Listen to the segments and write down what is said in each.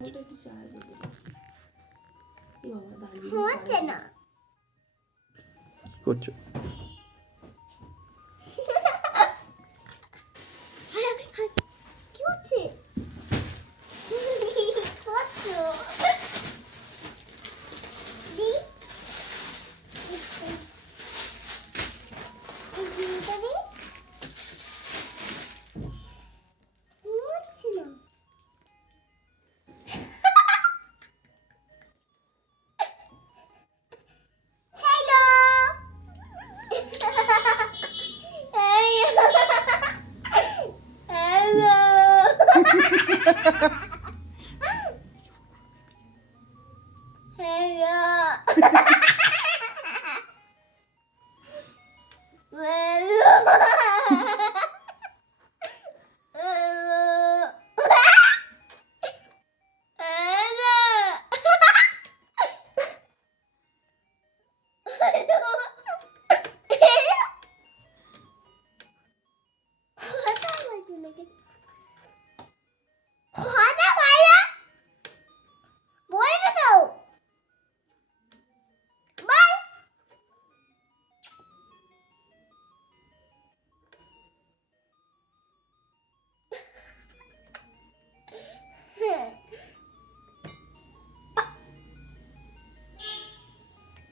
ওটা একটু চায় দেবে এ বাবা দাঁড়িয়ে হচ্ছে না কি করছো? কি হচ্ছে করছো দি এই জিনিসটা দি হচ্ছে না হ্যালো হ্যালো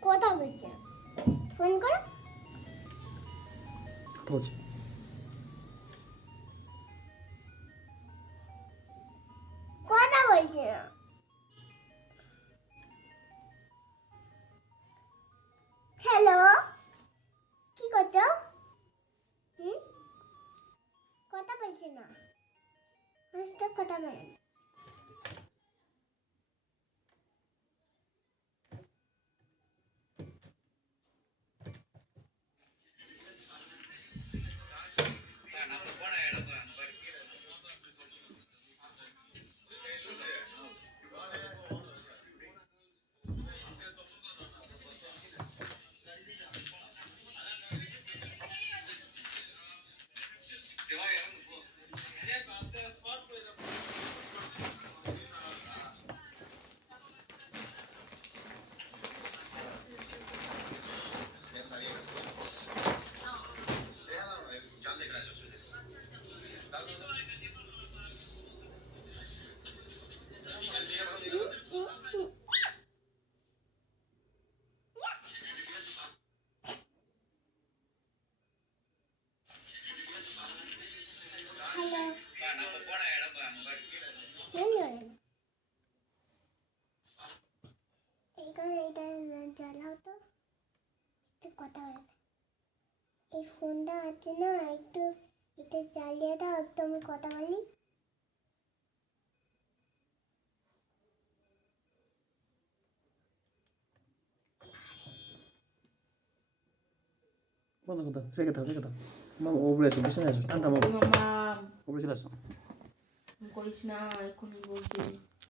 কথা বলছে ফোন করো কথা বলছি। কথা বলছে না হ্যালো কি করছো কথা বলছে না কথা বলেন হ্যালো এইখানে এইটা জ্বালাও তো একটু কথা বলে এই ফোনটা আছে না একটু এটা চালিয়ে দাও একটু আমি কথা বলি বন্ধ করে দাও, রেখে দাও, রেখে দাও। মামা উপরে আছো, বিছানায় আছো, ঠান্ডা মামা। মামা উপরে চলে আসো। করিস না এখনই বলছি